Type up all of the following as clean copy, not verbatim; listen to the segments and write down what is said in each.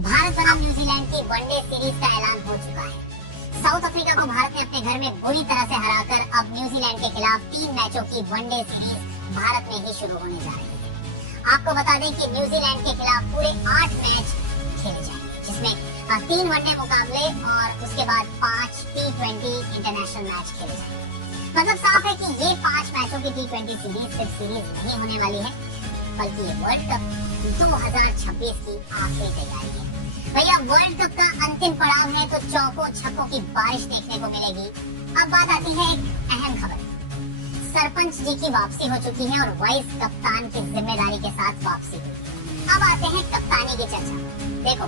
भारत बनाम न्यूजीलैंड की one day series का ऐलान हो चुका है। साउथ अफ्रीका को भारत ने अपने घर में बुरी तरह से हराकर अब न्यूजीलैंड के खिलाफ 3 मैचों की वनडे सीरीज भारत में ही शुरू होने जा रही है। आपको बता दें कि न्यूजीलैंड के खिलाफ पूरे 8 मैच खेले जाएंगे, जिसमें 3 वनडे मुकाबले और उसके बाद 5 T20 इंटरनेशनल मैच खेले जाएंगे। मतलब साफ है कि ये 5 मैचों की T20 सीरीज सिर्फ सीरीज नहीं होने वाली है, बल्कि ये वर्ल्ड कप 2026 की आखिरी तैयारी है। भैया वर्ल्ड कप का अंतिम पड़ाव है तो चौकों छक्कों की बारिश देखने को मिलेगी। अब बात आती है एक अहम खबर। सरपंच जी की वापसी हो चुकी है और वाइस कप्तान की जिम्मेदारी के साथ वापसी हुई। अब आते हैं कप्तानी की चर्चा। देखो,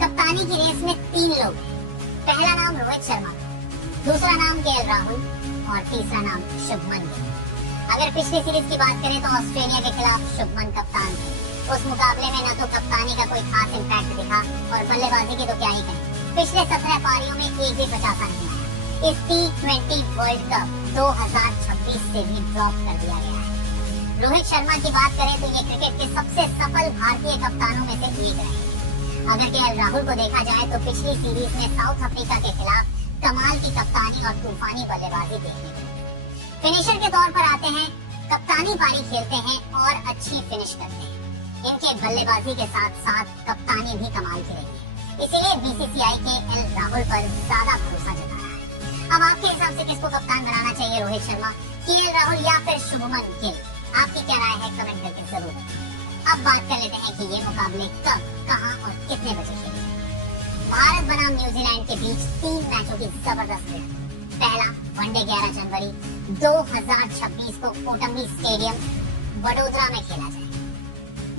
कप्तानी की रेस में 3 लोग हैं। पहला नाम रोहित शर्मा, दूसरा नाम केएल राहुल और तीसरा नाम शुभमन गिल। अगर पिछली सीरीज की बात करें तो ऑस्ट्रेलिया के खिलाफ शुभमन कप्तान थे। उस मुकाबले में न तो कप्तानी का कोई खास इम्पैक्ट दिखा और बल्लेबाजी की तो क्या ही करें, पिछले 17 पारियों में एक भी 50 नहीं आया। इस T20 वर्ल्ड कप 2026 से भी ड्रॉप कर दिया गया है। रोहित शर्मा की बात करें तो ये क्रिकेट के सबसे सफल भारतीय कप्तानों में से एक रहे। अगर केएल राहुल को देखा जाए तो पिछली सीरीज में साउथ अफ्रीका के खिलाफ कमाल की कप्तानी और तूफानी बल्लेबाजी देखने को मिली। फिनिशर के तौर पर आते हैं, कप्तानी पारी खेलते हैं और अच्छी फिनिश करते हैं। इनके बल्लेबाजी के साथ साथ कप्तानी भी कमाल की रही है, इसीलिए बीसीसीआई के एल राहुल पर ज्यादा भरोसा जता रहा है। अब आपके हिसाब से किसको कप्तान बनाना चाहिए, रोहित शर्मा, केएल राहुल या फिर शुभमन गिल? आपकी क्या राय है, कमेंट करके जरूर बताएं। अब बात कर लेते हैं कि ये मुकाबले कब, कहां और कितने बजे खेले। भारत बनाम न्यूजीलैंड के बीच 3 मैचों की जबरदस्त भिड़। पहला वनडे 11 जनवरी 2026 को कोटंबी स्टेडियम वडोदरा में खेला जाएगा।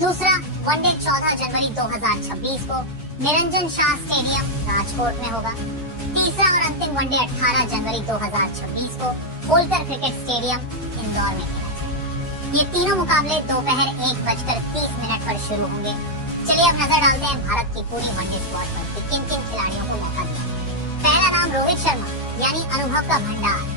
दूसरा वनडे 14 जनवरी 2026 को निरंजन शाह स्टेडियम राजकोट में होगा। तीसरा और अंतिम वनडे 18 जनवरी 2026 को होलकर क्रिकेट स्टेडियम इंदौर में खेला जाएगा। ये तीनों मुकाबले दोपहर 1:30 पर शुरू होंगे। चलिए अब नजर डालते हैं भारत की पूरी वनडे स्क्वाड पर कि किन किन खिलाड़ियों को मौका दिया। पहला नाम रोहित शर्मा, यानी अनुभव का भंडार।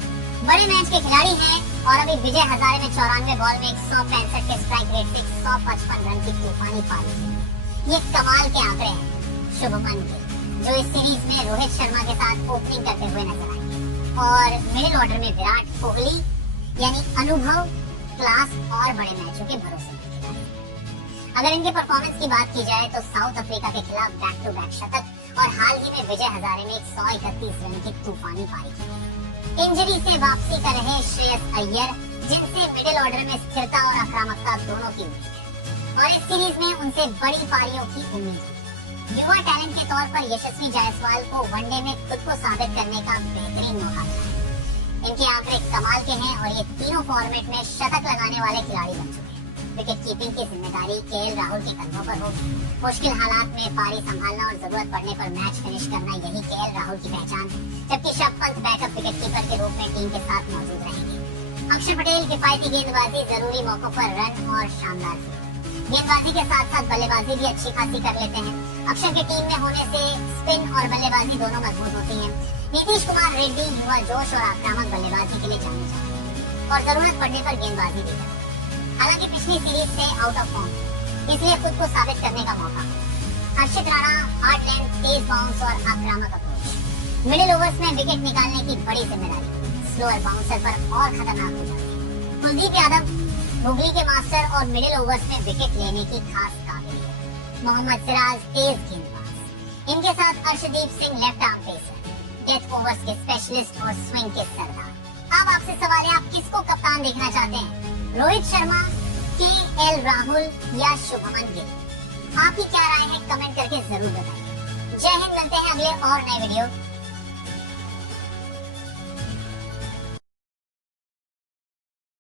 बड़े मैच के खिलाड़ी हैं और अभी विजय हजारे में 94 बॉल में 165 के स्ट्राइक रेट से 155 रन की तूफानी पारी थी। ये कमाल के आंकड़े हैं। शुभमन गिल, जो इस सीरीज में रोहित शर्मा के साथ ओपनिंग करते हुए नजर आएंगे, और मिडिल ऑर्डर में विराट कोहली, यानी अनुभव, क्लास और बड़े मैचों के भरोसे। अगर इनके परफॉर्मेंस की बात की जाए तो साउथ अफ्रीका के खिलाफ बैक टू बैक शतक और हाल ही में विजय हजारे में 131 रन की तूफानी पारी की। इंजरी से वापसी कर रहे श्रेयस अय्यर, जिनसे मिडिल ऑर्डर में स्थिरता और आक्रामकता दोनों की उम्मीद है, और इस सीरीज में उनसे बड़ी पारियों की उम्मीद है। युवा टैलेंट के तौर पर यशस्वी जायसवाल को वनडे में खुद को साबित करने का बेहतरीन मौका मिला है। इनके आंकड़े कमाल के हैं और ये तीनों फॉर्मेट में शतक लगाने वाले खिलाड़ी बन चुके हैं। विकेट कीपिंग की जिम्मेदारी केएल राहुल के कंधों पर होगी। मुश्किल हालात में पारी संभालना और जरूरत पड़ने पर मैच फिनिश करना, यही केएल राहुल की पहचान है। जबकि Rishabh Pant backup wicket keeper के रूप में टीम के साथ मौजूद रहेंगे। अक्षर पटेल किफायती गेंदबाजी, जरूरी मौकों पर रन और शानदार गेंदबाजी के साथ साथ बल्लेबाजी भी अच्छी खासी कर लेते हैं। अक्षर की टीम में होने से स्पिन और बल्लेबाजी दोनों मजबूत होती है। नीतीश कुमार रेड्डी युवा जोश और आक्रामक बल्लेबाजी के लिए जाने जाते हैं और जरूरत पड़ने पर गेंदबाजी भी करते हैं। हालांकि पिछली सीरीज से आउट ऑफ फॉर्म, इसलिए खुद को साबित करने का मौका। हर्षित राणा, हार्ड लेंथ, तेज बाउंस और आक्रामक अप्रोच। मिडिल ओवर्स में विकेट निकालने की बड़ी जिम्मेदारी स्लोअर बाउंसर पर और खतरनाक हो जाती है। कुलदीप यादव हुगली के मास्टर और मिडिल ओवर्स में विकेट लेने की खास काबिलियत। मोहम्मद सिराज तेज गेंदबाज। इनके साथ Arshdeep Singh left arm pacer, death overs के स्पेशलिस्ट और स्विंग के सरदार। अब आपसे सवाल है, आप किसको कप्तान देखना चाहते हैं, रोहित शर्मा, केएल राहुल या शुभमन गिल? आपकी क्या राय है, कमेंट करके जरूर बताइए। जय हिंद, मिलते हैं अगले और नए वीडियो